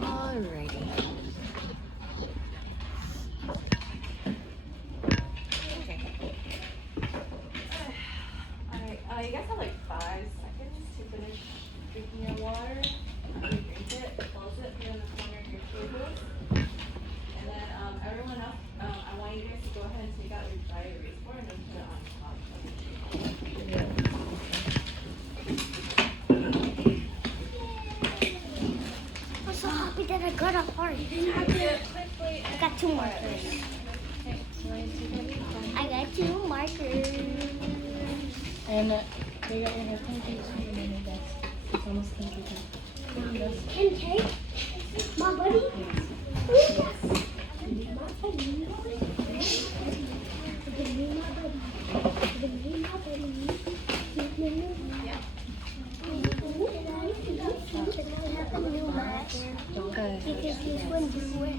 Alrighty. Okay. Alright, you guys have like 5 seconds to finish drinking your water. Drink it, close it, put it in the corner of your table. And then everyone else, I want you guys to go ahead and take out your dry erase board and then put it on top of the table. I'm so happy that I got a heart. I got 2 markers. I got 2 markers. And they got your hair pancakes and that's almost pancake. Pancake? My buddy? Yes. My buddy. Good. Because this one do it.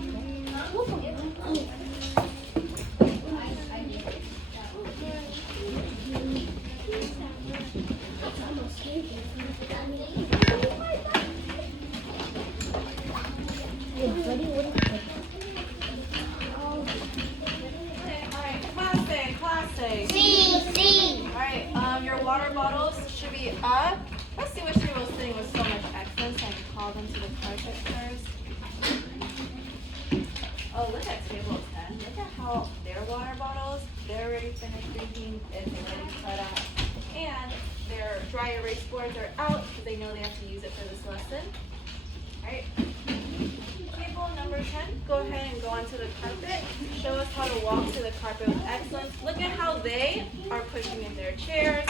Classic. C. Alright, your water bottles should be up. Let's see which table is sitting with so much excellence. I can call them to the carpet first. Oh, look at table 10. Look at how their water bottles, they're already finished drinking. It's already cut out. And their dry erase boards are out because they know they have to use it for this lesson. Alright. Table number 10, go ahead and go onto the carpet. Show us how to walk to the carpet with excellence. Look at how they are pushing in their chairs.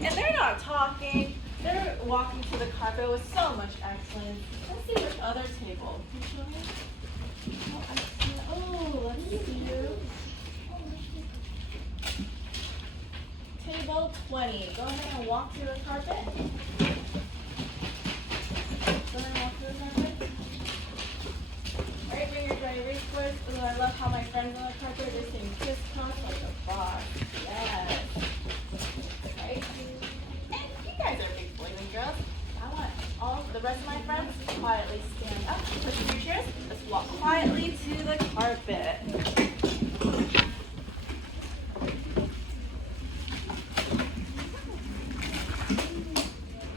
And they're not talking. They're walking to the carpet with so much excellence. Let's see which other table. Can you show me? Oh, let's see you. Table 20. Go ahead and walk to the carpet. Go ahead and walk to the carpet. Alright, bring your dry erase boards. Oh, I love how my friends on the carpet are saying crisscross like a box. Yes. Right? And you guys are big boys and girls. I want all the rest of my friends to quietly stand up, push in your chairs. Let's walk quietly to the carpet.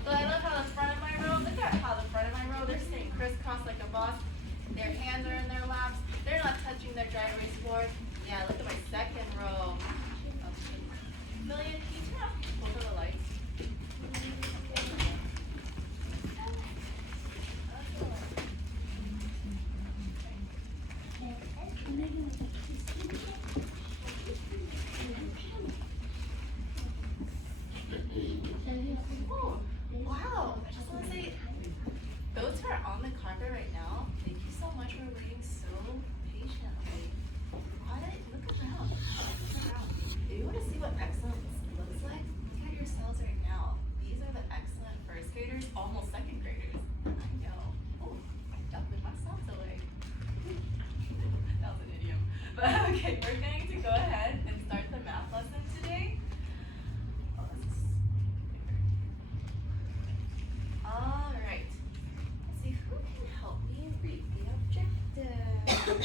So I love how the front of my row, look at how the front of my row, they're staying crisscross like a boss. Their hands are in their laps. They're not touching their dry erase board. Yeah, look at my second row. Million, can you turn off both of the lights? Oh, wow. I just want to say, those who are on the carpet right now, thank you so much for waiting so patiently. Look around. Look around. If you want to see what excellence looks like, look at yourselves right now. These are the excellent first graders, almost second graders. I know. Oh, I dumped myself away. That was an idiom. But okay, we're going to go ahead and start the math lesson today. All right. Let's see who can help me read the objective.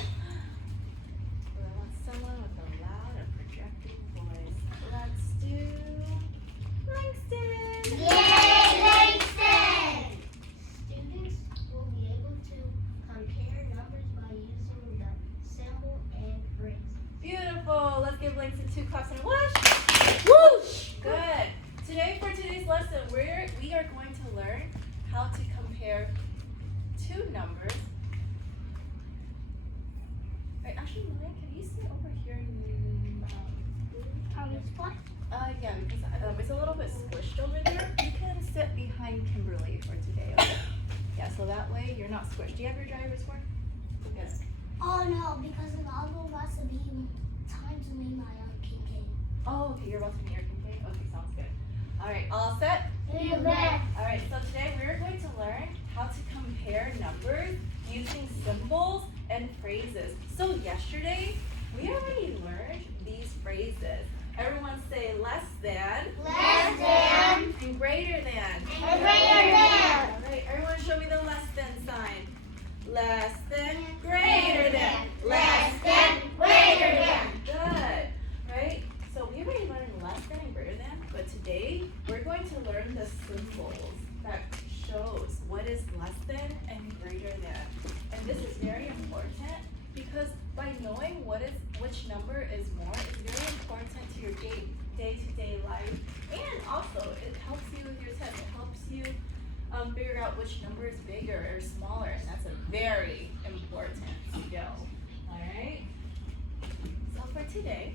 Well, I want someone with a loud and projecting voice. Let's do Langston. Yay, Langston! Students will be able to compare numbers by using the symbol and phrase. Beautiful. Let's give Langston 2 claps and a whoosh. Whoosh. Good. Today, for today's lesson, we are going to learn how to compare 2 numbers. Right, actually, Maria, can you sit over here and On the spot? yeah, because it's a little bit squished over there. You can sit behind Kimberly for today, okay? Yeah, so that way you're not squished. Do you have your dry erase board? Yes. Oh no, because in all the rest of being time to make my own pancake. Oh, okay, you're about to make your pancake? Okay, sounds good. All right, all set? Yeah. All right, so today we're going to learn how to compare numbers using symbols and phrases. So yesterday, we already learned these phrases. Everyone say less than. Less than. And greater than. And greater than. All right, everyone show me the less than sign. less than, greater than, less than, greater than. Good, right? So we already learned less than and greater than, but today we're going to learn the symbols that shows what is less than and greater than. And this is very important because by knowing which number is more is very important to your day-to-day life, and also it helps you with your test. It helps you figure out which number is bigger or smaller, and that's a very important skill. All right. So for today,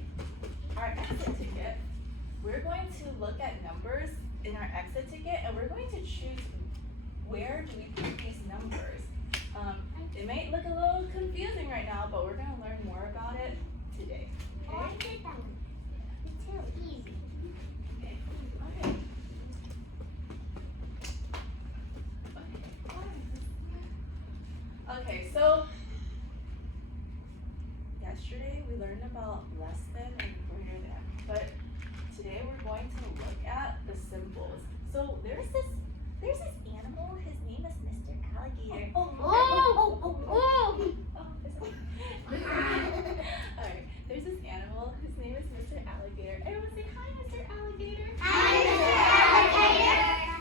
our exit ticket, we're going to look at numbers in our exit ticket, and we're going to choose where do we put these numbers. It might look a little confusing right now, but we're going to learn more about it today. Okay? It's too easy. Okay. Okay. Okay, so yesterday we learned about less than and greater than, but today we're going to look at the symbols. So there's this animal, his name is Mr. Alligator. Alright, there's this animal, his name is Mr. Alligator. Everyone say hi, Mr. Alligator.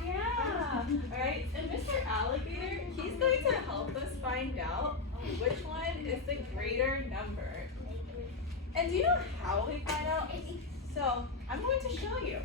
Yeah. Alright, and Mr. Alligator, he's going to help us find out which one is the greater number. And do you know how we find out? So, I'm going to show you.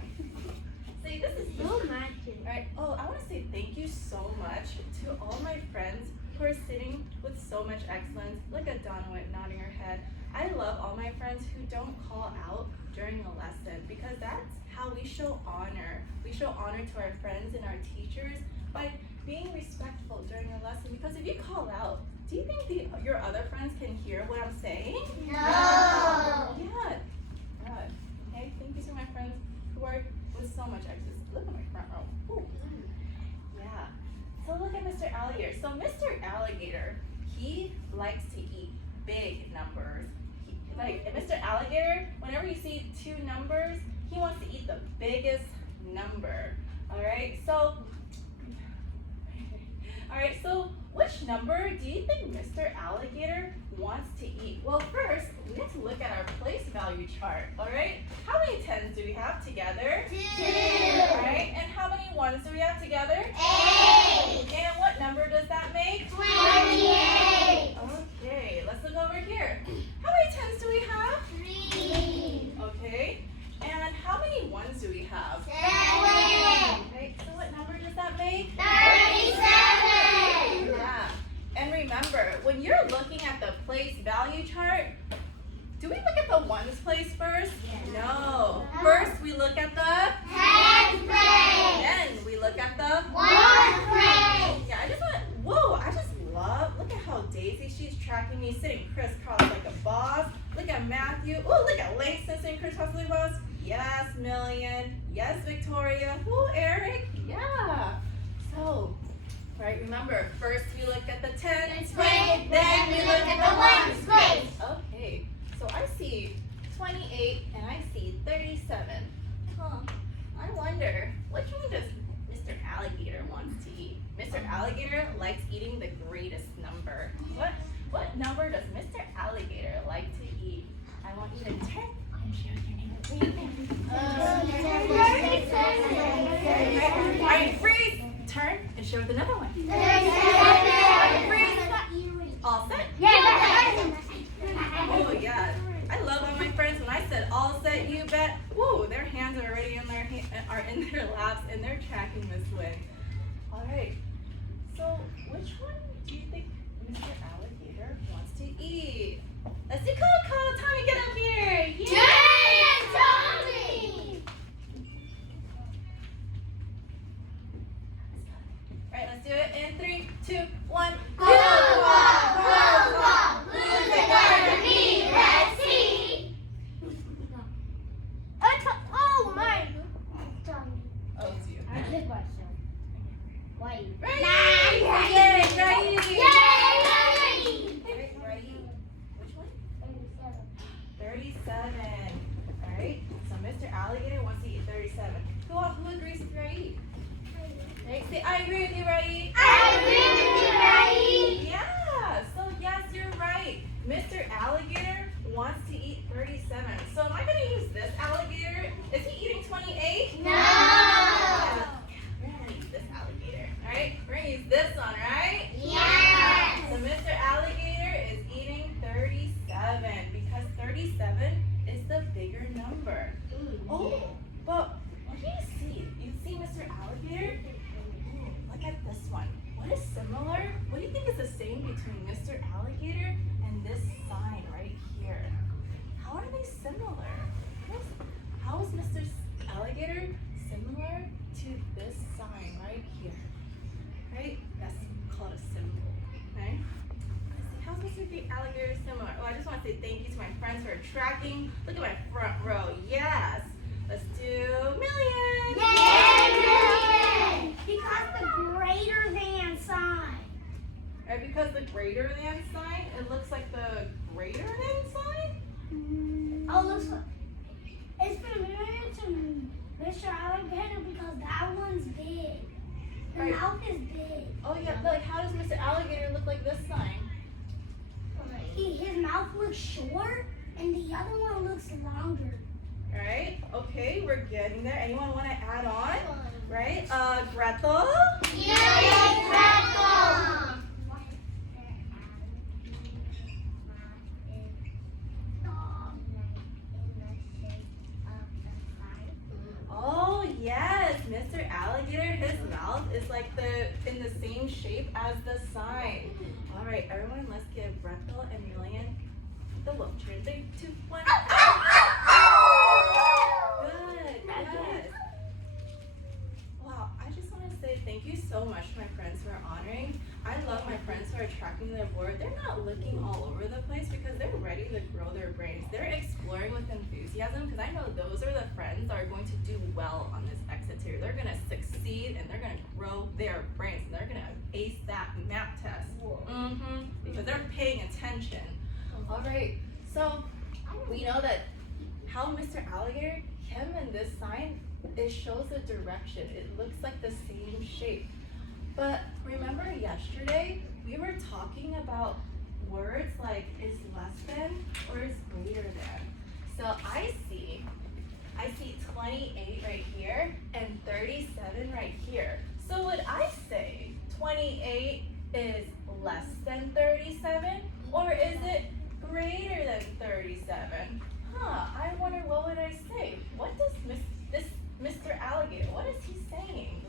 See, this is Alright, oh, I want to say thank you so much to all my friends who are sitting with so much excellence. Look at Donna nodding her head. I love all my friends who don't call out during a lesson because that's how we show honor. We show honor to our friends and our teachers by being respectful during a lesson, because if you call out, do you think your other friends can hear what I'm saying? No. Yeah. Good. Okay, thank you to my friends who are with so much excellence. Look at my front row. Ooh. Yeah. So look at Mr. Alligator. So Mr. Alligator, he likes to eat big numbers. Mr. Alligator, whenever you see two numbers, he wants to eat the biggest number. Alright, so which number do you think Mr. Alligator wants to eat? Well, first, we have to look at our place value chart, alright? How many tens do we have together? 2. Alright, and how many ones do we have together? 8. And what number does that make? 28. Okay, let's look over here. How many tens do we have? 3. Okay, and how many ones do we have? 7. Right, so what number does that make? 37. Yeah, and remember, when you're looking at the place value chart, do we look at the ones place first? Yes. No. First, we look at the Tens place. then we look at the Ones place. Yeah, I just love, look at how Daisy, she's tracking me, sitting crisscross like a boss. Look at Matthew. Oh, look at Langston sitting crisscross like a boss. Yes, Million. Yes, Victoria. Ooh, Eric. Yeah. So, right, remember, first we look at the tens place, then we look at the ones place. Okay, so I see 28 and I see 37. I wonder, which one does Mr. Alligator wants to eat? Mr. Alligator likes eating the greatest number. What number does Mr. Alligator like to eat? I want you to turn and share your name with me. Alright, freeze! Turn and share with another one. Freeze! All set? Oh yeah. I love all my friends. When I said all set, you bet. Woo, their hands are already in their laps and they're tracking this way. All right. So which one do you think Mr. Alligator wants to eat? Let's do call. Tommy, get up here. Yeah. All right, let's do it in 3, 2, one, right? Yes. So Mr. Alligator is eating 37 because 37 is the bigger number. Oh, but what do you see? You see Mr. Alligator? Ooh, look at this one. What is similar? What do you think is the same between Mr. Alligator and this sign right here? How are they similar? How is Mr. Alligator similar to this sign right here? Right? That's called a symbol. Okay? How's Mr. Alligator similar? Oh, I just want to say thank you to my friends who are tracking. Look at my front row. Yes. Let's do million. Yay! Because the greater than sign. Right? Because the greater than sign, it looks like the greater than sign. Oh, looks like it's familiar to Mr. Alligator because that one's big. The Right. mouth is big. Oh yeah. Like how does Mr. Alligator look like this sign? His mouth looks short and the other one looks longer. Right? Okay, we're getting there. Anyone want to add on? Right? Gretel? Yay, Gretel! Oh yes, Mr. Alligator, his mouth is like in the same shape as the sign. All right, everyone, let's give Gretel and Million the wheelchair. 3, 2, 1. Good, yes. Wow, I just want to say thank you so much to my friends who are honoring. I love my friends who are tracking their board. They're not looking all over the place because they're ready to grow their brains. They're exploring with enthusiasm because I know those are the friends that are going to do well on this exit here. They're going to succeed and they're going to grow their brains and they're going to ace that math test. Because they're paying attention. All right, so we know that how Mr. Alligator, him and this sign, it shows a direction. It looks like the same shape. But remember yesterday, we were talking about words like is less than or is greater than. So I see 28 right here and 37 right here. So would I say 28 is less than 37 or is it greater than 37? I wonder what would I say? What does this Mr. Alligator, what is he saying?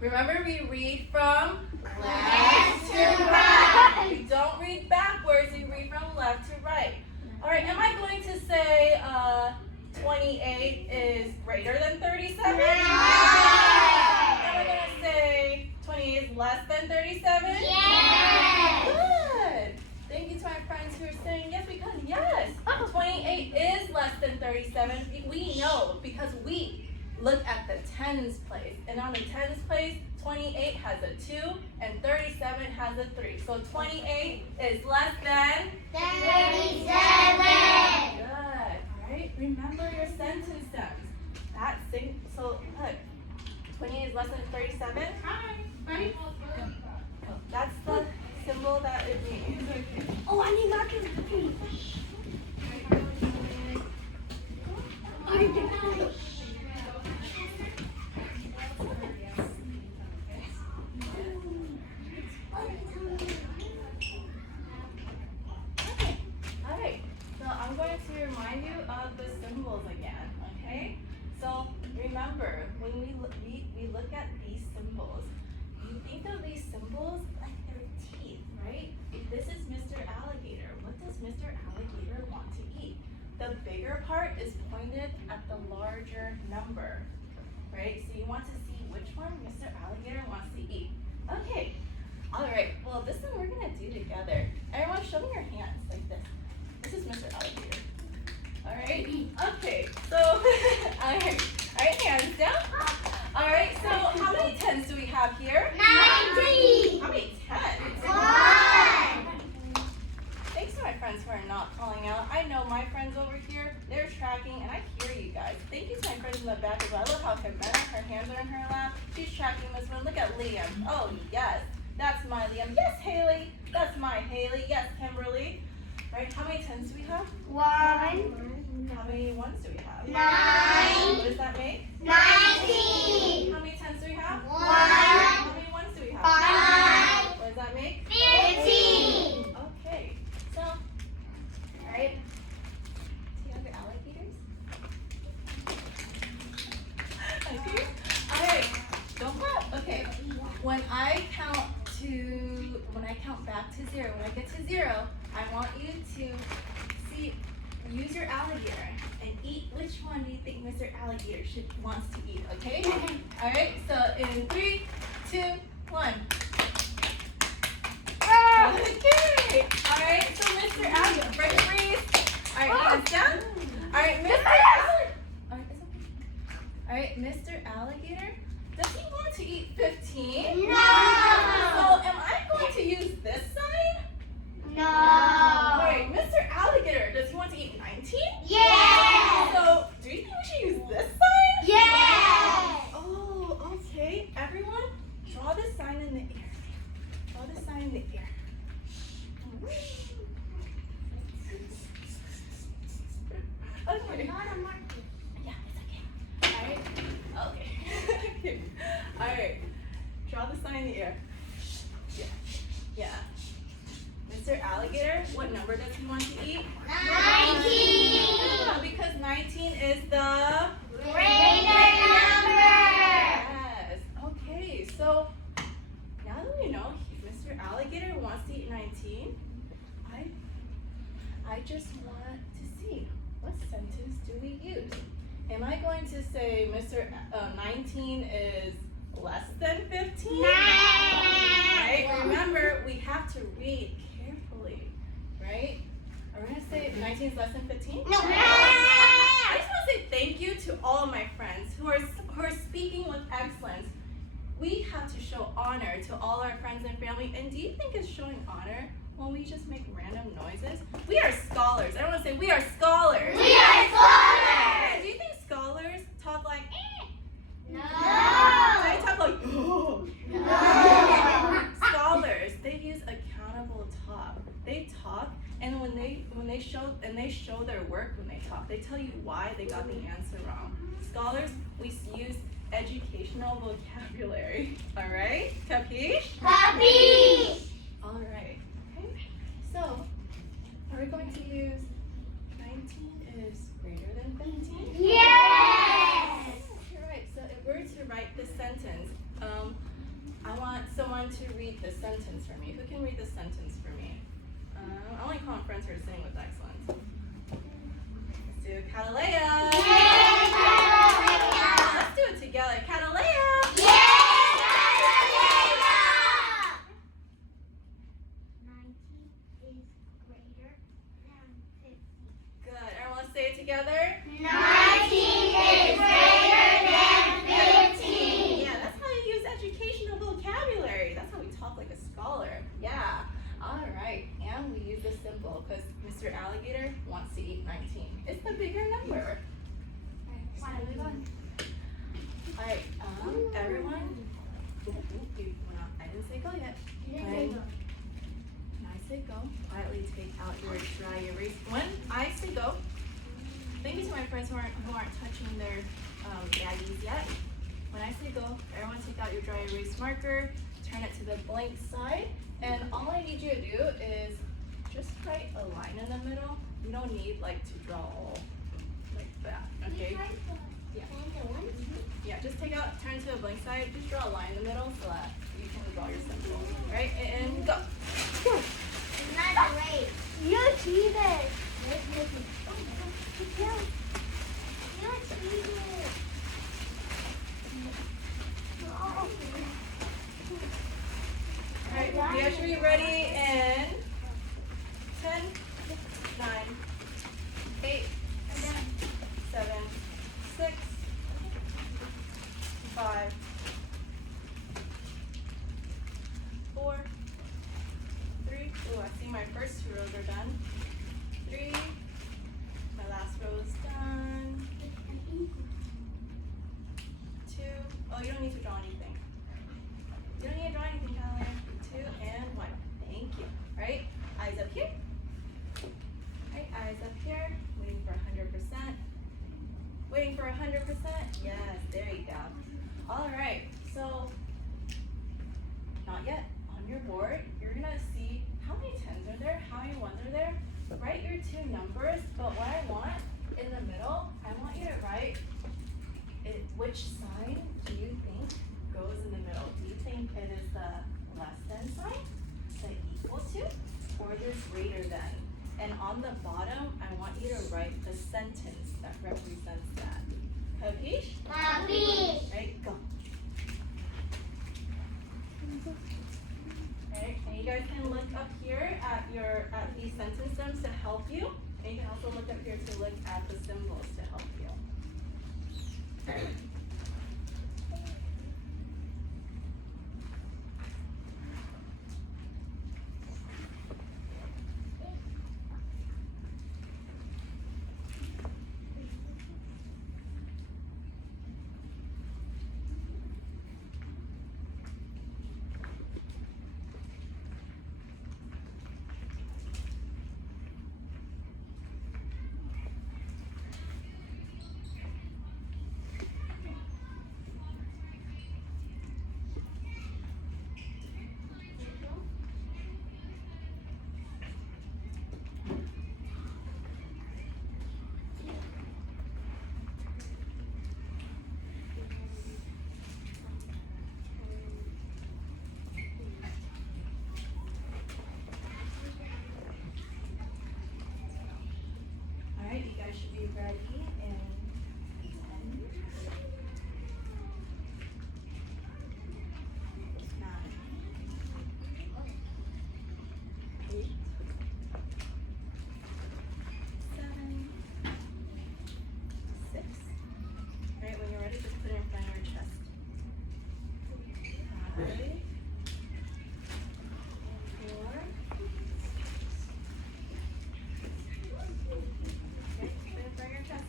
Remember we read from left to right. We don't read backwards, we read from left to right. All right, am I going to say 28 is greater than 37? Yes. Am I going to say 28 is less than 37? Yes. Good. Thank you to my friends who are saying yes, because yes, 28 is less than 37. We know because we look at the tens place. And on the tens place, 28 has a 2 and 37 has a 3. So 28 is less than 37. Good. All right. Remember your sentence stems. So look, 28 is less than 37. Ready? That's the symbol that it means. Oh, I need markers. Alright, so I'm going to remind you of the symbols again, okay? So remember, when we look at these symbols, you think of these symbols like they're teeth, right? If this is Mr. Alligator, what does Mr. Alligator want to eat? The bigger part is pointed at the larger number, right? So you want to see which one Mr. Alligator wants to eat. Okay, all right, well this one we're gonna do together. Everyone show me your hands like this. This is Mr. Alligator. All right, okay, so, all right, hands down. All right, so how many tens do we have here? 90. How many tens? 1. Thanks to my friends who are not calling out. I know my friends over here, they're tracking, and I hear you guys. Thank you to my friends in the back as well. I love how Cabana, her hands are in her lap. She's tracking this one. Look at Liam. Oh, yes. That's my Liam. Yes, Haley. That's my Haley. Yes, Kimberly. Right, how many tens do we have? 1. How many ones do we have? 9. What does that make? 19. How many tens do we have? 1. How many ones do we have? 5. What when I count back to 0, when I get to 0, I want you to use your alligator and eat which one do you think Mr. Alligator wants to eat, okay? Alright, so in 3, 2, 1. Okay! Alright, so Mr. Alligator, break freeze. Alright, hands down. Alright, Mr. Alligator. Alright, Mr. Alligator, does he want to eat 15? No! So am I going to use this sign? No! Alright, Mr. Alligator, does he want to eat 19? Yes! So, do you think we should use this sign? Yes! Oh, okay. Everyone, draw this sign in the air. Draw this sign in the air. Okay. Not a marker. Yeah, it's okay. Alright. Okay. Okay. Alright. Draw the sign in the air. Yeah. Yeah. Mr. Alligator, what number does he want to eat? 19! Yeah, because 19 is the Greater number! Yes. Okay, so now that we know Mr. Alligator wants to eat 19, I just want to see what sentence do we use? Am I going to say Mr. 19 is less than 15? Right? Remember, we have to read carefully, right? Are we going to say 19 is less than 15? No! I just want to say thank you to all of my friends who are speaking with excellence. We have to show honor to all our friends and family. And do you think it's showing honor when we just make random noises? We are scholars. I don't want to say we are scholars. We are scholars! Do you think scholars talk like No! They talk like No! Scholars, they use accountable talk. They talk, and when they show their work when they talk, they tell you why they got the answer wrong. Scholars, we use educational vocabulary. All right, capiche? Happy! All right. Okay. So, are we going to use 19 is greater than 15? Yes! You're right. So if we're to write this sentence, I want someone to read the sentence for me. Who can read the sentence for me? I only call on friends who are singing with excellence. Let's do Catalea. Yes, Catalea! Let's do it together. Catalea. Yes, Catalea! 19 is greater than 50. Good. Everyone, let's say it together. 19 is greater than 15. Yeah, that's how you use educational vocabulary. That's how we talk like a scholar. Yeah. All right. And we use the symbol because Mr. Alligator wants to eat 19. It's the bigger number. All right. Everyone. I didn't say go yet. When I say go, quietly take out your dry erase. When I say go, thank you to my friends who aren't touching their baggies yet. When I say go, everyone take out your dry erase marker, turn it to the blank side, and all I need you to do is just write a line in the middle. You don't need like to draw all like that, okay? Yeah, just take out, turn to the blank side, just draw a line in the middle so that you can draw your symbol, right? And go. It's not a race. You cheated. You cheated. Alright, you guys should be ready in 10, 9, 8, 7, 6, 5, 4, 3. Ooh, I see my first 2 rows are done. 3. My last row is done. 2. Oh, you don't need to draw anything. You don't need to draw anything, Tyler. 2 and 1. Thank you. Right? Eyes up here. Right, eyes up here. Waiting for 100%. Waiting for 100%. Yes, there you go. All right. So, not yet. On your board, you're gonna see how many 10s are there, how many 1s are there. Write your 2 numbers, but what I want in the middle, I want you to write which sign do you think goes in the middle? Do you think it is the less than sign, your greater than. And on the bottom, I want you to write the sentence that represents that. Capiche? Capiche. Right, go. Alright, and you guys can look up here at these sentence stems to help you. And you can also look up here to look at the symbols to help you. Alright, you guys should be ready in 10, 9, 8, 7, 6. Alright, when you're ready, just put it in front of your chest. 5, 4. Okay, put it in front of your chest.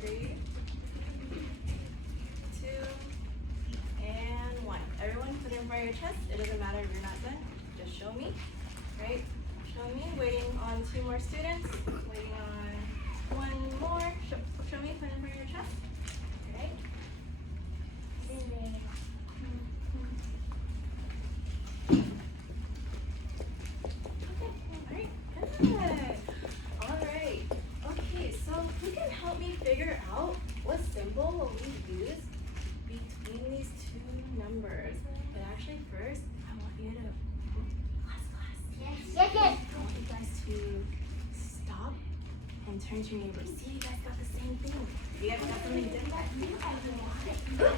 3, 2, and 1. Everyone put it in front of your chest. It doesn't matter if you're not done. Just show me. Right? Show me. Waiting on 2 more students. Waiting on 1 more. Show me. Put it in front of your chest. Right? Okay. Alright. Good. Alright. Okay, so who can help me figure out what symbol will we use between these 2 numbers? But actually first, I want you to class. Yes. I want you guys to stop and turn to your neighbor. See, you guys got the same thing. You guys got something different. I got this.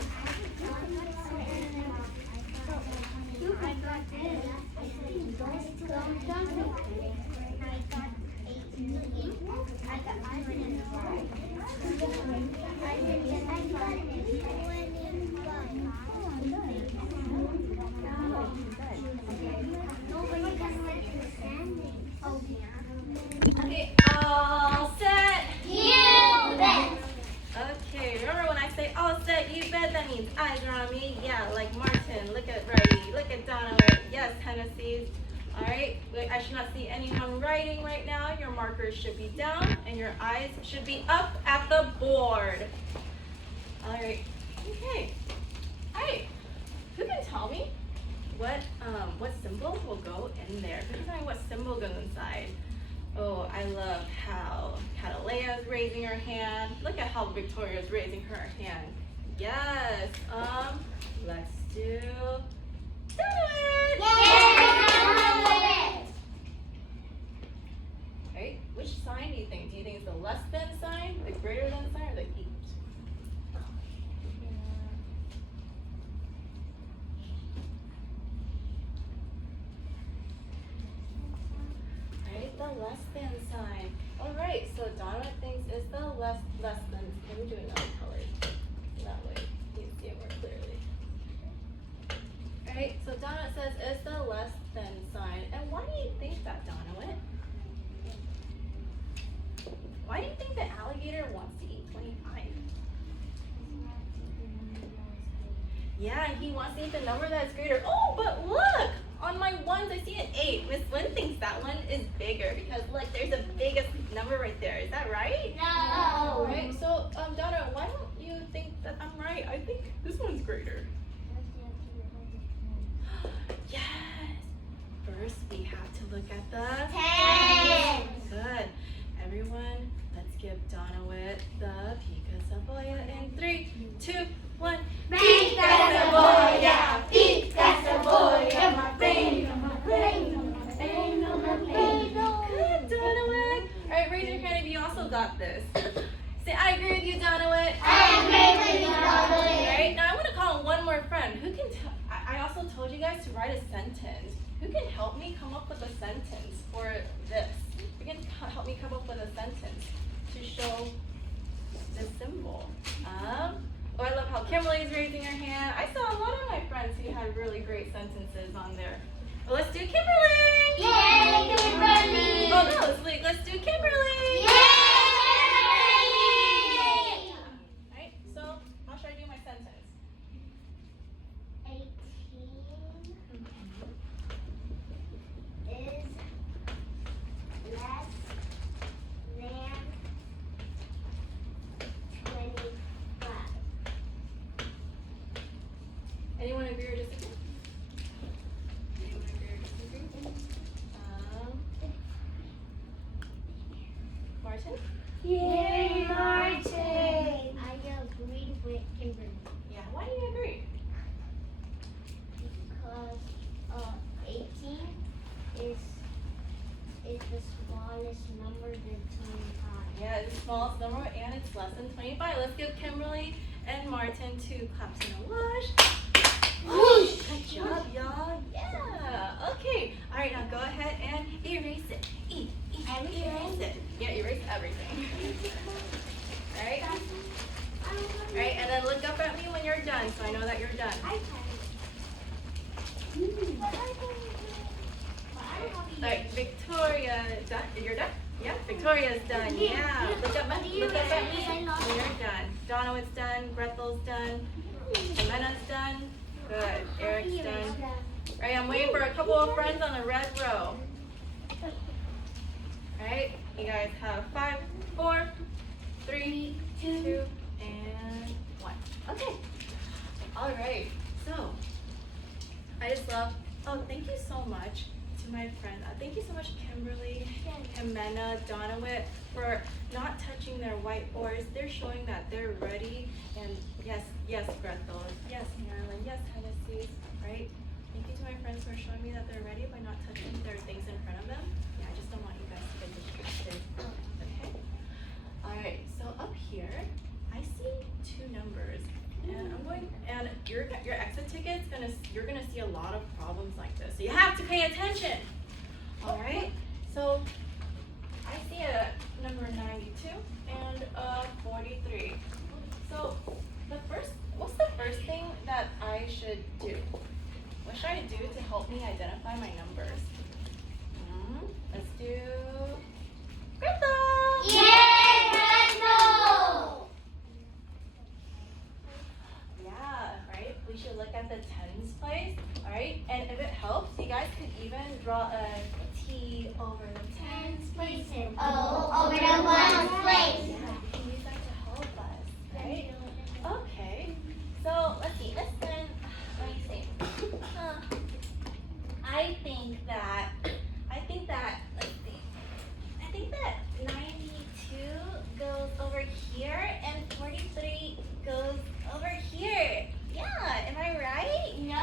Okay, all set. Okay, remember when I say all set, you bet, that means eyes are on me. Yeah, like Martin, look at Brady, look at Donna. Yes, Tennessee's. Alright, I should not see anyone writing right now. Your markers should be down and your eyes should be up at the board. Alright, okay. Alright, who can tell me what symbol will go in there? Who can tell me what symbol goes inside? Oh, I love how Catalea is raising her hand. Look at how Victoria is raising her hand. Yes, let's do it. Right, which sign do you think? Do you think it's the less than sign, the greater than sign, or the equal? Right, the less than sign. All right, so Donna thinks it's the less than. Let me do another color. That way you can see it more clearly. All right, so Donna says it's the less than sign. And why do you think that, Donna? Why do you think the alligator wants to eat 25? Yeah, he wants to eat the number that's greater. Oh, but look! On my ones, I see an 8. Miss Lynn thinks that one is bigger because look, there's the biggest number right there. Is that right? No. Right, so Donna, why don't you think that I'm right? I think this one's greater. Yes! First, we have to look at the 10. Good. Everyone, let's give Donna Witt the Pica Cebolla in 3, 2, 1. Pica cebolla, my brain, my brain, my brain, my got this. Say, I agree with you, Donowit. I agree with you, Donowit. Alright, now I'm going to call one more friend. Who can tell? I also told you guys to write a sentence. Who can help me come up with a sentence for this? Who can help me come up with a sentence to show the symbol? Oh, I love how Kimberly's raising her hand. I saw a lot of my friends who had really great sentences on there. Well, let's do Kimberly! Yay, Kimberly! Oh, no, it's like, let's do Kimberly! Yay, Kimberly! Alright, so how should I do my sentence? 18 is less than 25. Anyone agree or disagree? Anyone agree or disagree? Martin? Yay, Martin! I agreed with Kimberly Yeah, why do you agree? because 18 is the smallest number than 25. Yeah, it's the smallest number and it's less than 25. Let's give Kimberly and Martin 2 claps and a wash. Whoosh! Good job, y'all. Yeah. Okay. All right, now go ahead and erase it. Erase it. Yeah, erase everything. All right. All right, and then look up at me when you're done, so I know that you're done. All right, Victoria, done? You're done? Yeah, Victoria's done. Yeah. Look up at me when you're done. Donowit's done. Grethel's done. Jimena's done. Good. Eric's done. All right, I'm waiting for a couple of friends on the red row. All right, you guys have 5, 4, 3, 2, and 1. Okay. All right. So, I just love. Oh, thank you so much to my friend. Thank you so much, Kimberly, Jimena, Donowit, for not touching their whiteboards. They're showing that they're ready. And yes, Gretel. Yes, Marilyn. Yes, Hennessy. Right? Thank you to my friends for showing me that they're ready by not touching their things in front of them. Yeah, I just don't want you guys to get distracted. Okay? Alright, so up here, I see 2 numbers. And I'm going, and your exit ticket's you're gonna see a lot of problems like this. So you have to pay attention. Alright? So I see a number 92 and a 43. So what's the first thing that I should do? What should I do to help me identify my numbers? Let's do Gretel! Yay, Gretel! Yeah, right? We should look at the tens place, alright? And if it helps, you guys could even draw a T over the tens place. Over the ones place. Yeah, you can use that to help us, right? Okay, so let's see, let me see. I think that, let's see. I think that 92 goes over here and 43 goes over here. Yeah, am I right? No.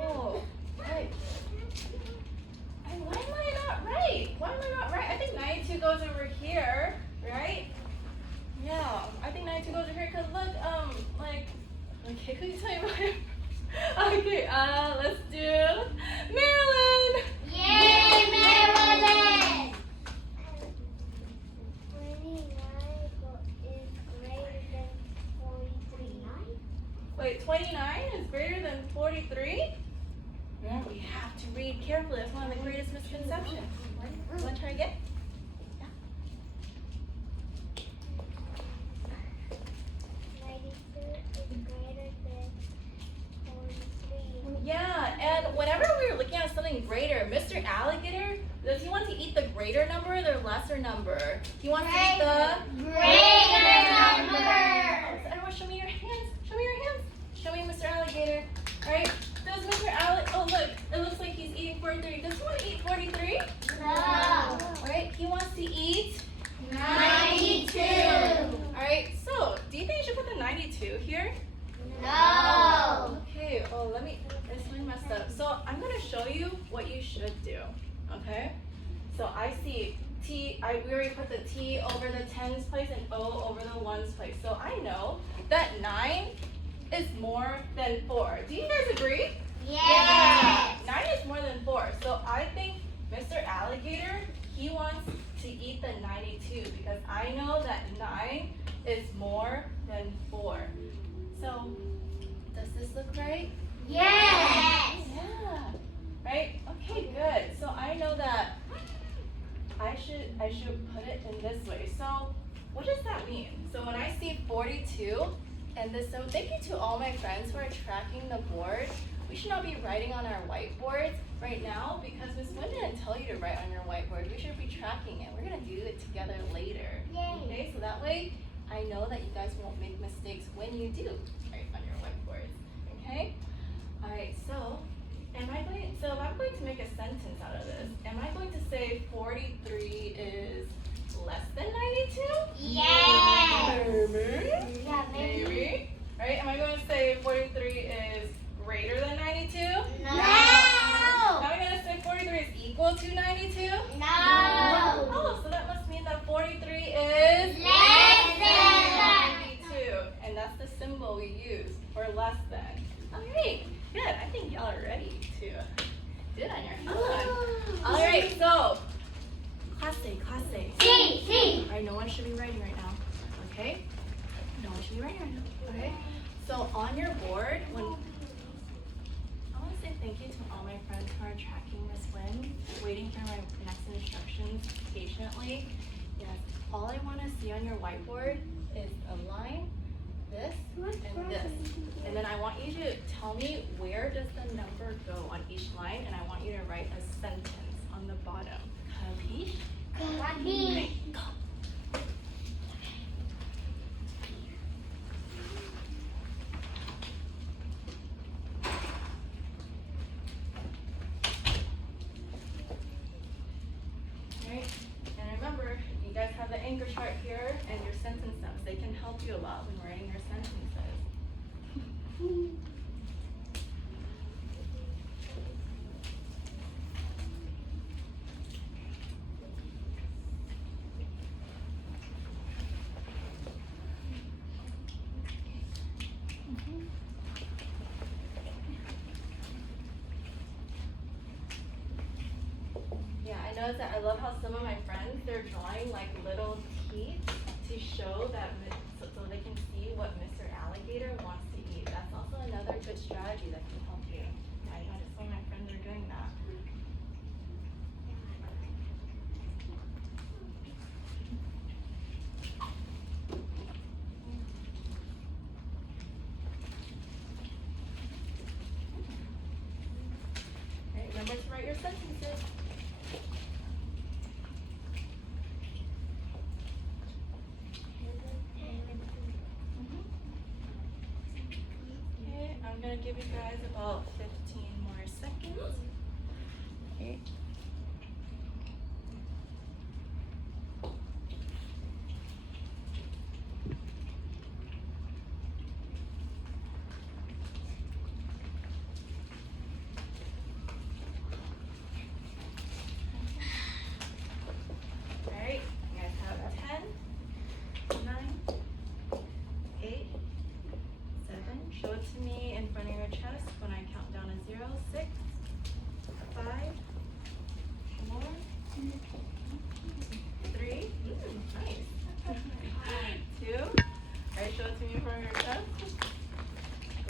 Oh, right. Why am I not right? I think 92 goes over here, right? Yeah, I think 92 goes over here because look, okay, who you tell me about it? Okay, let's do Marilyn! Yay, Marilyn! 29 is greater than 43? Yeah, we have to read carefully. That's one of the greatest misconceptions. You want to try again? Yeah. 92 is greater than 43. Yeah, and whenever we were looking at something greater, Mr. Alligator, does he want to eat the greater number or the lesser number? He wants to eat the Greater number. Everyone, show me your hands. Show me your hands. Show me Mr. Alligator. All right. Does Mr. Oh look, it looks like he's eating 43. Does he want to eat 43? No. All right. He wants to eat 92. All right. So, do you think I should put the 92 here? No. Okay. Oh, it's really messed up. So I'm gonna show you what you should do. Okay. So I see we already put the T over the tens place and O over the ones place. So I know that 9 is more than 4. Do you guys agree? Yes. 9 is more than 4. So I think Mr. Alligator, he wants to eat the 92 because I know that 9 is more than 4. So does this look right? Yes. Yeah. Right? Okay, good. So I know that I should put it in this way. So what does that mean? So when I see 42 and this, so thank you to all my friends who are tracking the board. We should not be writing on our whiteboards right now because Ms. Wynn didn't tell you to write on your whiteboard. We should be tracking it. We're gonna do it together later. Yay. Okay, so that way I know that you guys won't make mistakes when you do write on your whiteboards. Okay? Alright, so if I'm going to make a sentence out of this, am I going to say 43 is less than 92? Yes. Maybe. Yeah, Maybe. Right? Am I going to say 43 is greater than 92? No. Am I going to say 43 is equal to 92? No. Oh, so that must mean that 43 is Less than 92. And that's the symbol we use for less than. Alright, good. I think y'all are ready to do it on your own. Alright, so class A. C. Alright, no one should be writing right now. Okay? No one should be writing right now. Okay? So on your board, I want to say thank you to all my friends who are tracking Miss Wynn, waiting for my next instructions patiently. Yes, all I want to see on your whiteboard is a line, this, and this. And then I want you to tell me where does the number go on each line, and I want you to write a sentence on the bottom. Capiche? Copy. Go. Right? And remember, you guys have the anchor chart here and your sentence notes. They can help you a lot when writing your sentences. Yeah, I noticed that. I love how some of my friends, they're drawing like little teeth to show that, so they can see what Mr. Alligator wants to eat. That's also another good strategy that can help you. I noticed some of my friends are doing that. Right, remember to write your sentences. Okay, I'm gonna give you guys about 15 more seconds. Okay. Alright, you guys have 10, 9, 8, 7. Show it to me in front of your chest when I count down to 0. 6, 5, 4, 3. Nice. 2. Alright, show it to me in front of your chest.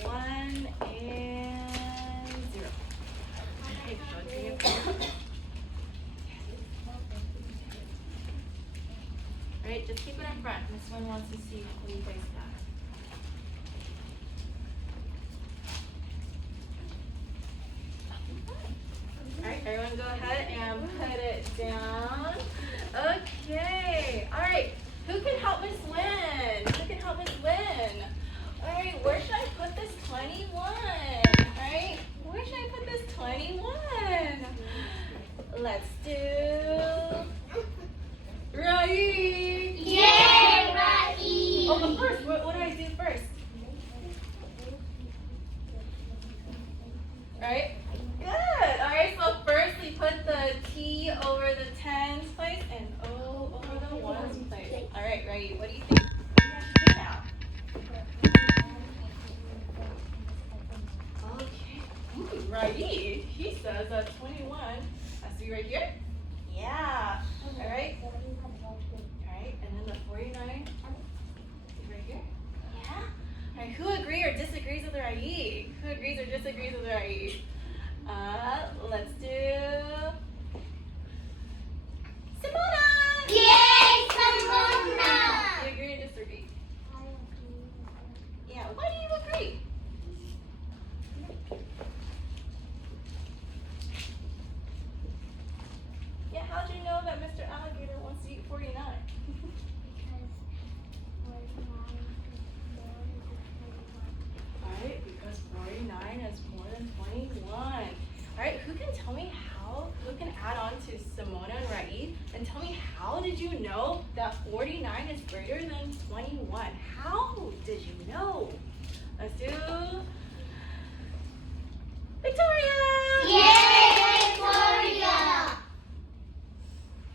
1 and 0. Okay, show it to me in front of your chest. Alright, just keep it in front. This one wants to see who you guys got. Alright, everyone go ahead and put it down. Okay. Alright, who can help Miss Wynn? Who can help Miss Wynn? Alright, where should I put this 21? Alright, where should I put this 21? Let's do right. Yay, Rocky. Oh, but first, what do I do first? Right? Good. Alright, so first we put the T over the tens place and 21 has to be right here. Yeah. All right. All right. And then the 49 is right here. Yeah. All right. Who agrees or disagrees with their IE? Who agrees or disagrees with their IE? Let's do Simona. Yay, Simona! Do you agree or disagree? Yeah. Why do you agree? Yeah. How'd you know that Mr. Alligator wants to eat 49? Alright, because 49 is more than 21. Alright, who can tell me who can add on to Simona and Raid and tell me how did you know that 49 is greater than 21? How did you know? Let's do Victoria! Yay, Victoria!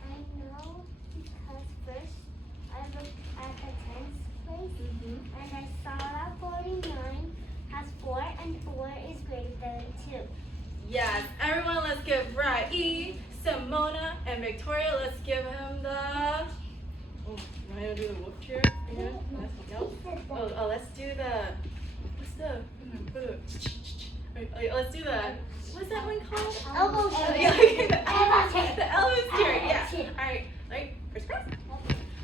I know because first I looked at the tens place and I saw that 49 has 4 and 4 is greater than 2. Yes, everyone let's give Raid, Simona, and Victoria, let's give him the... Oh, you want to do the whoop cheer again? No? Oh, let's do the... What's the... Let's do the... What's that one called? Elbow Yeah, cheer. the Elvis cheer, yeah. Alright, first press.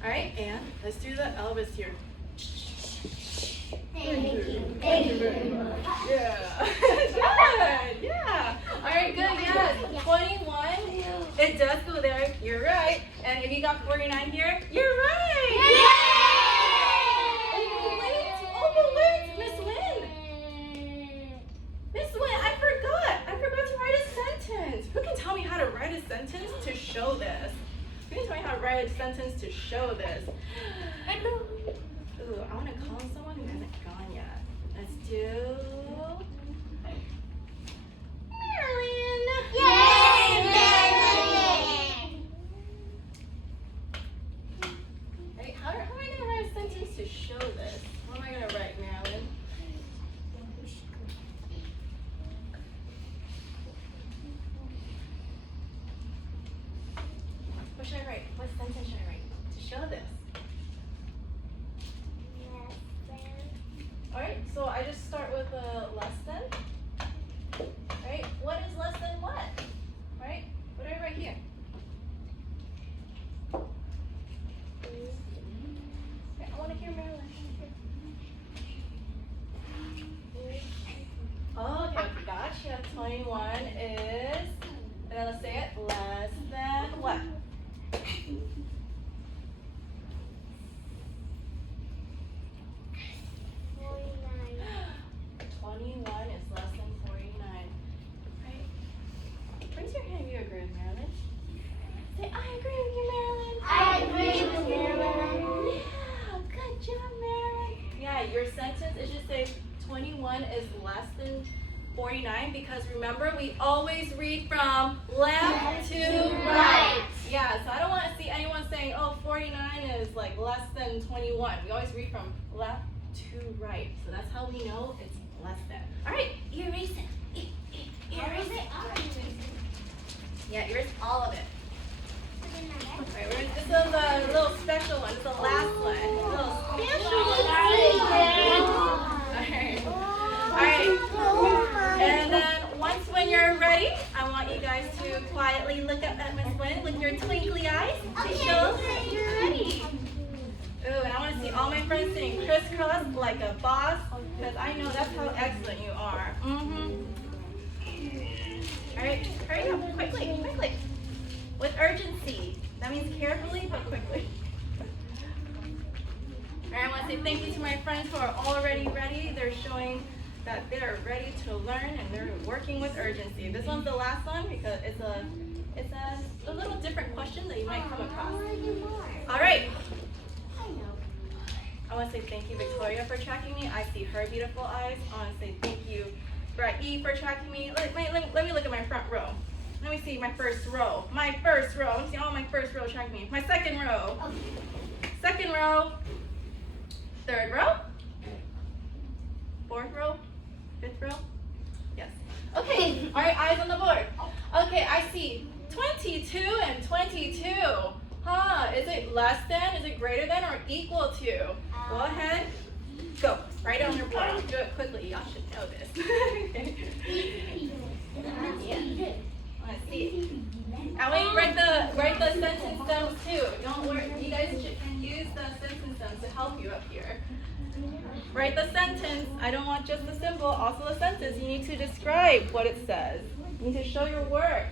Alright, and let's do the Elvis cheer. Thank you. Thank you very much. Yeah. Good. Yeah. All right. Good. Yes. 21. It does go there. You're right. And if you got 49 here, you're right. Oh, wait. Miss Wynn. Miss Wynn, I forgot to write a sentence. Who can tell me how to write a sentence to show this? Who can tell me how to write a sentence to show this? Ooh, I want to call someone who hasn't gone yet. Let's do Marilyn. Yay, Marilyn! Hey, how am I going to write a sentence to show this? What am I going to write, Marilyn? What should I write? What sentence should I write to show this? Alright, so I just start with a less than. Right? What is less than what? Right? What do I write here? Okay, I want to hear Marilyn. Oh, okay, gotcha. 21 is, and then let's say it, less than what? 21 is less than 49. Right? Raise your hand if you agree with Marilyn. Say, I agree with you, Marilyn. I agree with Marilyn. Yeah, good job, Marilyn. Yeah, your sentence, it should say 21 is less than 49 because remember, we always read from left to right. Yeah, so I don't want to see anyone saying, oh, 49 is like less than 21. We always read from left to right. So that's how we know it's less than. All right, erase it. Erase it. Yeah, erase all of it. All right, this is a little special one. It's the last one. A little special one. All right. And then once when you're ready, I want you guys to quietly look up at Miss Wynn with your twinkly eyes to show that you're ready. Ooh, and I want to see all my friends sitting crisscross like a boss, because I know that's how excellent you are. All right, hurry up, quickly. With urgency. That means carefully, but quickly. All right, I want to say thank you to my friends who are already ready. They're showing that they're ready to learn and they're working with urgency. This one's the last one because it's a little different question that you might come across. All right. I want to say thank you, Victoria, for tracking me. I see her beautiful eyes. I want to say thank you, Raid, for tracking me. Let me look at my front row. Let me see my first row. My first row. Let me see all my first row tracking me. My second row. Second row. Third row. Fourth row. Fifth row. Yes. Okay. All right, eyes on the board. Okay. Okay, I see 22 and 22. Huh, is it less than, is it greater than, or equal to? Go ahead. Go. Write it on your board. Do it quickly. Y'all should know this. Okay. Yeah. Let's see. And write the sentence stems too. Don't worry. You guys should use the sentence stems to help you up here. Write the sentence. I don't want just the symbol, also the sentence. You need to describe what it says. You need to show your work.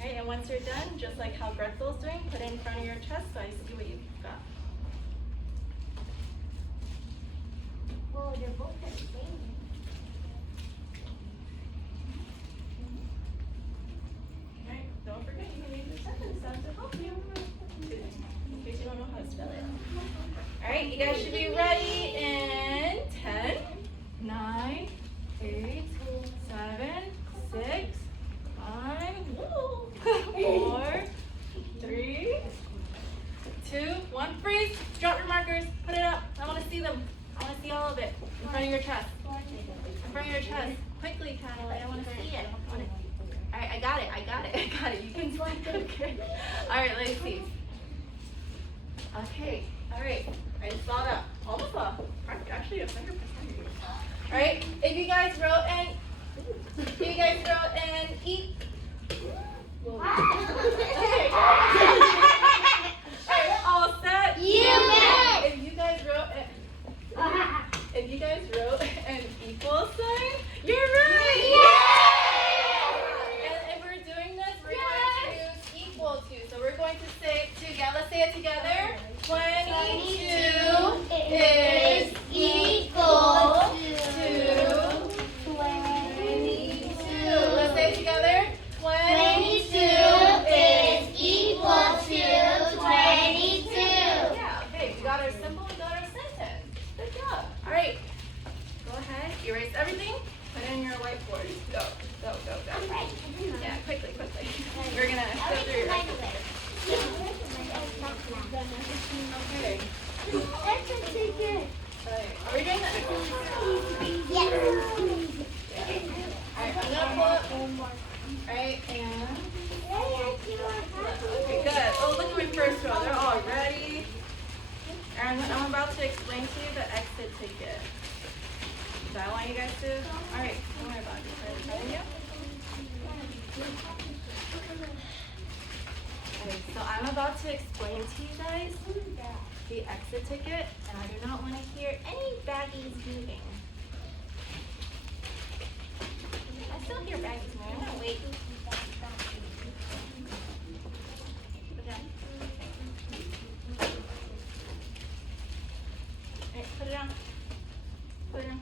Okay, and once you're done, just like how Gretzel's doing, put it in front of your chest so I see what you've got. Well, they're both the same. Alright, don't forget you can use the sentence sound to help you. In case you don't know how to spell it. Alright, you guys should be ready in 10, 9, 8, 7, 6, 5, 4, 3, 2, 1. Freeze! Drop your markers. Put it up. I want to see them. I want to see all of it in front of your chest. In front of your chest. Quickly, Cadillac. I want to see it. Alright, I got it. You can okay. Alright, let's see. Okay. Alright. I saw that. Almost actually a finger percentage. Alright, if you guys wrote and eat. Okay. Alright, all set? If you guys wrote an equal sign, you're right! And if we're doing this, we're going to use equal to. So we're going to say it together. Let's say it together. 22 is equal to 22. Let's say it together. 22 is equal to 22. Yeah, okay, we got our symbol, we got our sentence. Good job. All right, go ahead, erase everything, put it in your whiteboard. Go. Yeah, quickly. We're gonna go through your Okay. Are we doing that? Alright, I'm gonna pull up. Alright, and okay, good. Oh, look at my first row. They're all ready. And I'm about to explain to you the exit ticket. So I want you guys to. Alright, don't worry about it. Ready? Okay, so I'm about to explain to you guys the exit ticket, and I do not want to hear any baggies moving. I still hear baggies moving. I'm gonna wait. Put down. Alright, put it down.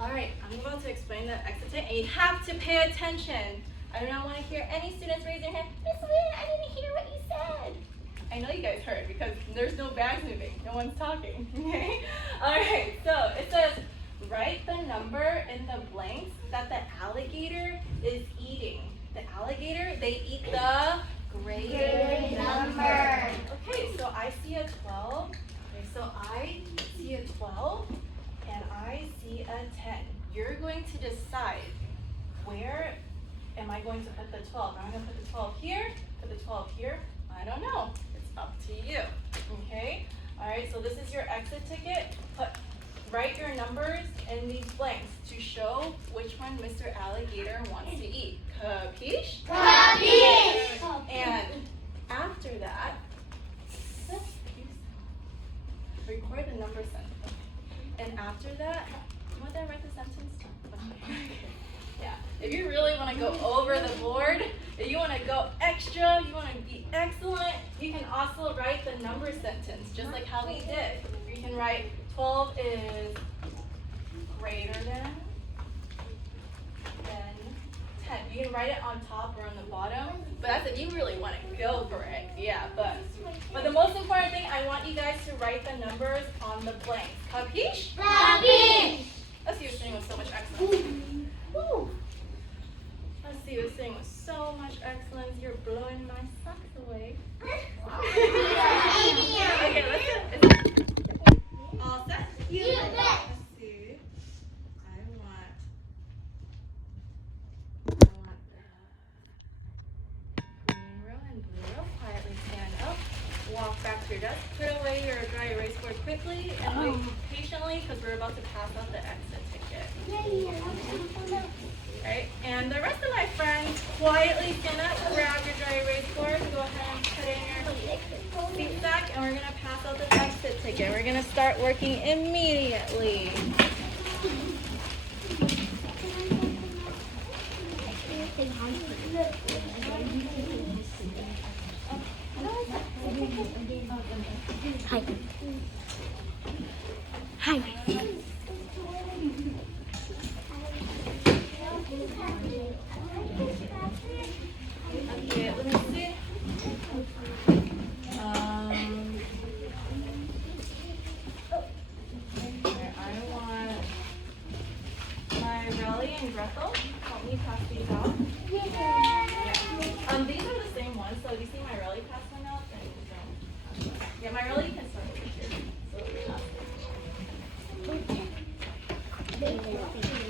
Alright, I'm about to explain the exit ticket, and you have to pay attention. I do not want to hear any students raise their hand. Miss Lynn, I didn't hear what you said. I know you guys heard because there's no bags moving. No one's talking. Okay? Alright, so it says, write the number in the blanks that the alligator is eating. The alligator, they eat the greater number. Okay, so I see a 12. Okay, so I see a 12 and I see a 10. You're going to decide where am I going to put the 12? Am I going to put the 12 here? Put the 12 here? I don't know. It's up to you. Okay? Alright, so this is your exit ticket. Write your numbers in these blanks to show which one Mr. Alligator wants to eat. Capiche? Capiche! And after that, record the number sentence. And after that, you want to write the sentence? Okay. Yeah. If you really want to go over the board, if you want to go extra, you want to be excellent, you can also write the number sentence, just like how we did. You can write 12 is greater than 10. You can write it on top or on the bottom, but that's if you really want to go for it. Yeah, but the most important thing, I want you guys to write the numbers on the blank. Capiche? Capiche! Let's see who's sitting with so much excellence. Woo. Let's see who's sitting with so much excellence. You're blowing my socks walk back to your desk, put away your dry erase board quickly, and wait patiently because we're about to pass out the exit ticket. Alright, and the rest of my friends, quietly stand up, grab your dry erase board, go ahead and put it in your seat sack, and we're going to pass out the exit ticket. We're going to start working immediately. Hi. Hi. Okay, let me see. Here, I want Riley and Gretel. Help me pass these out. These are the same ones, so if you see my Riley pass one out, then don't. Yeah, my Riley can start over here. So,